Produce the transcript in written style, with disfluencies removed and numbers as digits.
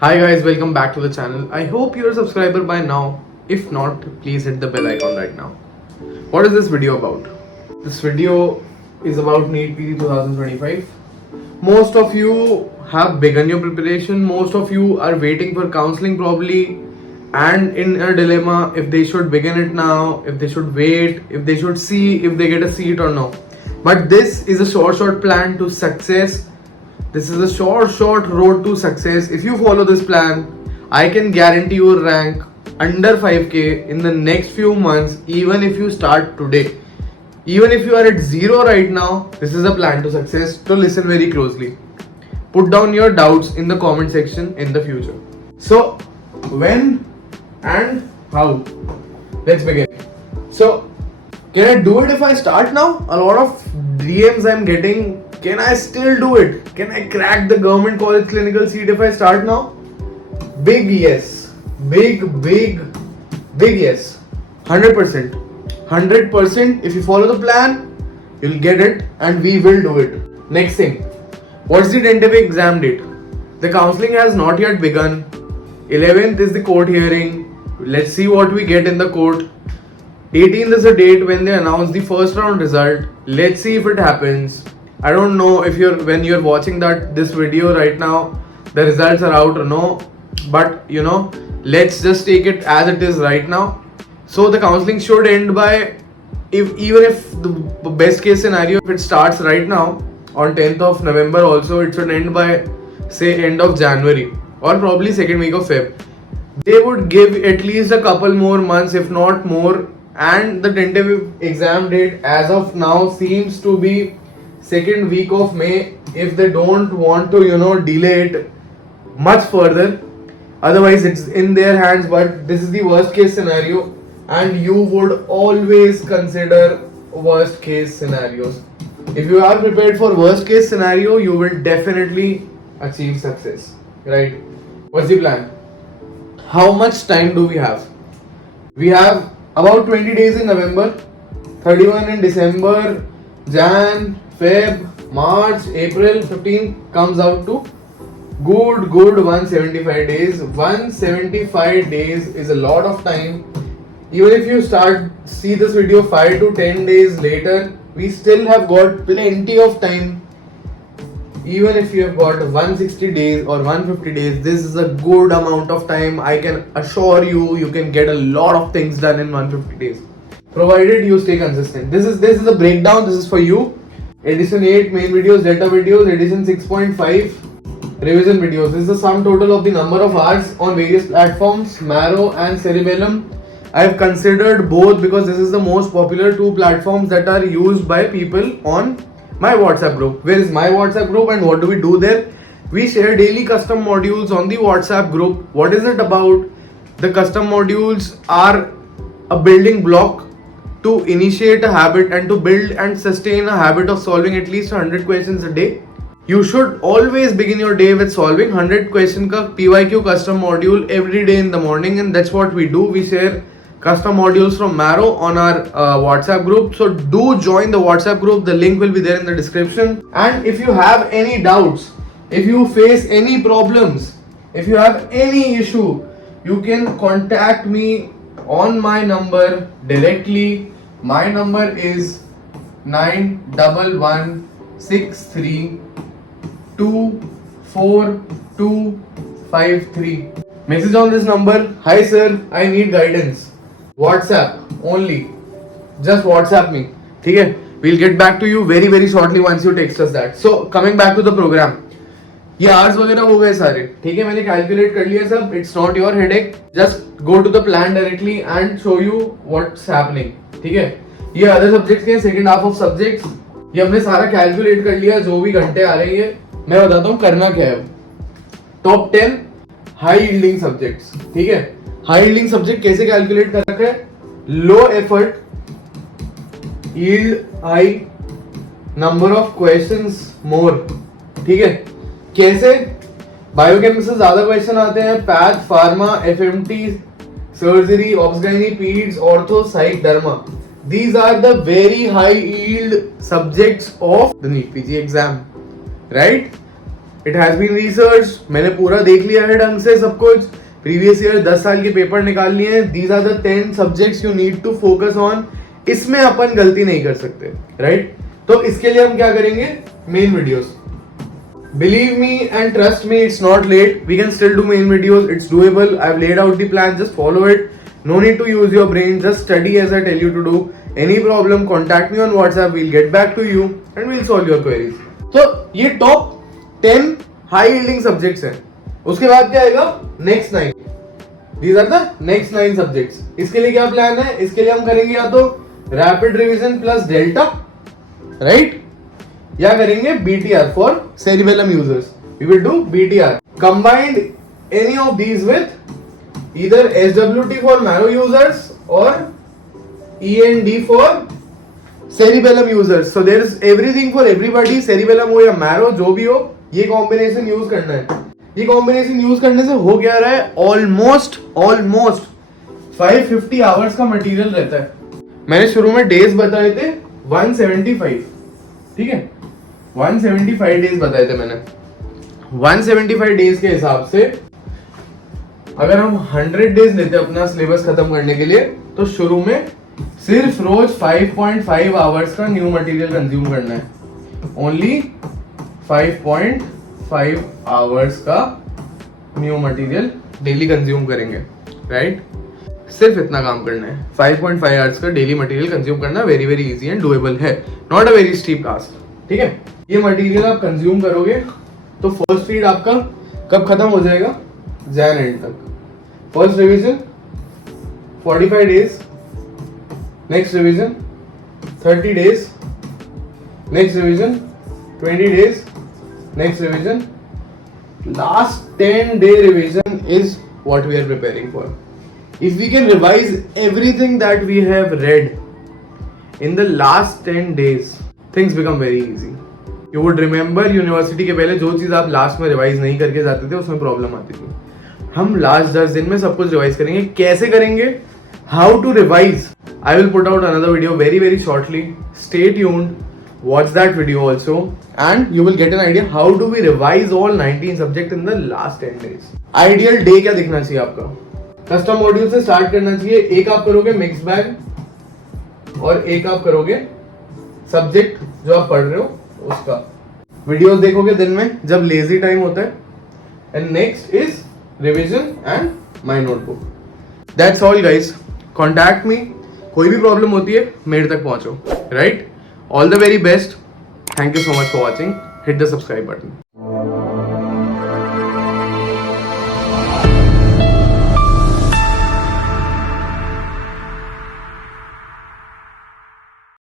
Hi guys, welcome back to the channel. I hope you're a subscriber by now. If not, please hit the bell icon right now. What is this video about? This video is about NEET PG 2025. Most of you have begun your preparation. Most of you are waiting for counseling probably and in a dilemma if they should begin it now, if they should wait, if they should see if they get a seat or no. But this is a short plan to success. This is a short road to success. If you follow this plan, I can guarantee you a rank under 5k in the next few months, even if you start today. Even if you are at zero right now, this is a plan to success. So listen very closely. Put down your doubts in the comment section in the future. So, when and how? Let's begin. So, can I do it if I start now? A lot of DMs I'm getting. Can I still do it? Can I crack the government college clinical seat if I start now? Big yes. Big yes. 100%. 100%. If you follow the plan, you'll get it and we will do it. Next thing. What's the tentative exam date? The counseling has not yet begun. 11th is the court hearing. Let's see what we get in the court. 18th is the date when they announce the first round result. Let's see if it happens. I don't know if when you're watching this video right now, the results are out or no, but let's just take it as it is right now. So the counseling should end by, even if the best case scenario, if it starts right now on 10th of November also, it should end by say end of January or probably second week of Feb. They would give at least a couple more months, if not more, and the tentative exam date as of now seems to be second week of May, if they don't want to delay it much further. Otherwise it's in their hands, but this is the worst case scenario and you would always consider worst case scenarios. If you are prepared for worst case scenario, you will definitely achieve success, right? What's the plan? How much time do we have? We have about 20 days in November, 31 in December, Jan, Feb, March, April, 15 comes out to good 175 days. 175 days is a lot of time. Even if you see this video 5 to 10 days later, we still have got plenty of time. Even if you have got 160 days or 150 days, this is a good amount of time. I can assure you can get a lot of things done in 150 days, provided you stay consistent. This is the breakdown. This is for you. Edition 8 main videos, data videos, edition 6.5 revision videos. This is the sum total of the number of hours on various platforms, Marrow and Cerebellum. I have considered both because this is the most popular two platforms that are used by people on my WhatsApp group. Where is my WhatsApp group and what do we do there? We share daily custom modules on the WhatsApp group. What is it about? The custom modules are a building block to initiate a habit and to build and sustain a habit of solving at least 100 questions a day. You should always begin your day with solving 100 question ka PYQ custom module every day in the morning, and that's what we do. We share custom modules from Marrow on our WhatsApp group. So do join the WhatsApp group. The link will be there in the description. And if you have any doubts, if you face any problems, if you have any issue, you can contact me on my number directly. My number is 911163242253. Message on this number. Hi sir, I need guidance. WhatsApp only. Just WhatsApp me. Okay? We'll get back to you very shortly once you text us that. So coming back to the program. ये hours वगैरह हो गए सारे, ठीक है, मैंने calculate कर लिया सब. It's not your headache. Just go to the plan directly and show you what's happening. ठीक है, ये अदर सब्जेक्ट्स के सेकंड हाफ ऑफ सब्जेक्ट्स, ये हमने सारा कैलकुलेट कर लिया. जो भी घंटे आ रहे हैं मैं बताता हूँ करना क्या है. Top 10 high yielding subjects. ठीक है, हाई यील्डिंग सब्जेक्ट कैसे कैलकुलेट कर रखा है? Low effort, yield high, number of questions more. ठीक है, कैसे? बायोकेमिस्ट्री से ज्यादा क्वेश्चन आते हैं. Path, pharma, FMT, surgery, obs gynae, paeds, ortho, psych, derma. These are the very high yield subjects of the NEET PG exam, right? It has been research, मैंने पूरा देख लिया है ढंग से सब कुछ, प्रीवियस ईयर 10 साल के पेपर निकाल लिए हैं. These are the 10 subjects you need to focus on. इसमें अपन गलती नहीं कर सकते, राइट? तो इसके लिए हम क्या करेंगे, main videos. Believe me and trust me, it's not late. We can still do main videos. It's doable. I've laid out the plan. Just follow it. No need to use your brain. Just study as I tell you to do. Any problem, contact me on WhatsApp. We'll get back to you and we'll solve your queries. तो ये top 10 high yielding subjects हैं. उसके बाद क्या आएगा? Next 9. These are the next 9 subjects. इसके लिए क्या plan है? इसके लिए हम करेंगे या तो rapid revision plus delta, right? या करेंगे BTR for cerebellum users. We will do BTR. Combined any of these with either SWT for marrow users or END for cerebellum users. So there is everything for everybody. cerebellum हो या marrow, जो भी हो, ये combination use करना है. ये combination use करने से हो क्या रहा है, almost 550 hours का material रहता है. मैंने शुरू में days बताए थे 175, ठीक है, 175 डेज बताए थे मैंने. 175 डेज के हिसाब से अगर हम 100 डेज लेते अपना सिलेबस खत्म करने के लिए, तो शुरू में सिर्फ रोज 5.5 आवर्स का न्यू मटेरियल कंज्यूम करना है. ओनली 5.5 आवर्स का न्यू मटेरियल डेली कंज्यूम करेंगे, राइट? सिर्फ इतना काम करना है. 5.5 आवर्स का डेली मटेरियल कंज्यूम करना very very easy and doable है. Not a very steep task, ठीक है? ये मटेरियल आप कंज्यूम करोगे तो फर्स्ट फीड आपका कब खत्म हो जाएगा, जैन एंड तक. First revision 45 days, next revision 30 days, next revision 20 days, next revision. Last 10 day revision is what we are preparing for. If we can revise everything that we have read in the last 10 days, things become very easy. You would remember university के पहले जो चीज आप last में revise नहीं करके जाते थे उसमें प्रॉब्लम आती थी. हम लास्ट 10 दिन में सब कुछ रिवाइज करेंगे. कैसे करेंगे, how to revise, I will put out another video very very shortly. Stay tuned, watch that video also and you will get an idea how do we revise all 19 subject in the last 10 days. Ideal day क्या दिखना चाहिए आपका? Custom module से start करना चाहिए. एक आप करोगे मिक्स बैग और एक आप करोगे सब्जेक्ट जो आप पढ़ रहे हो उसका. वीडियोस देखोगे दिन में जब लेजी टाइम होता है. And next is revision and my notebook. That's all guys. Contact me. कोई भी प्रॉब्लम होती है मेरे तक पहुंचो, right? All the very best. Thank you so much for watching. Hit the subscribe button.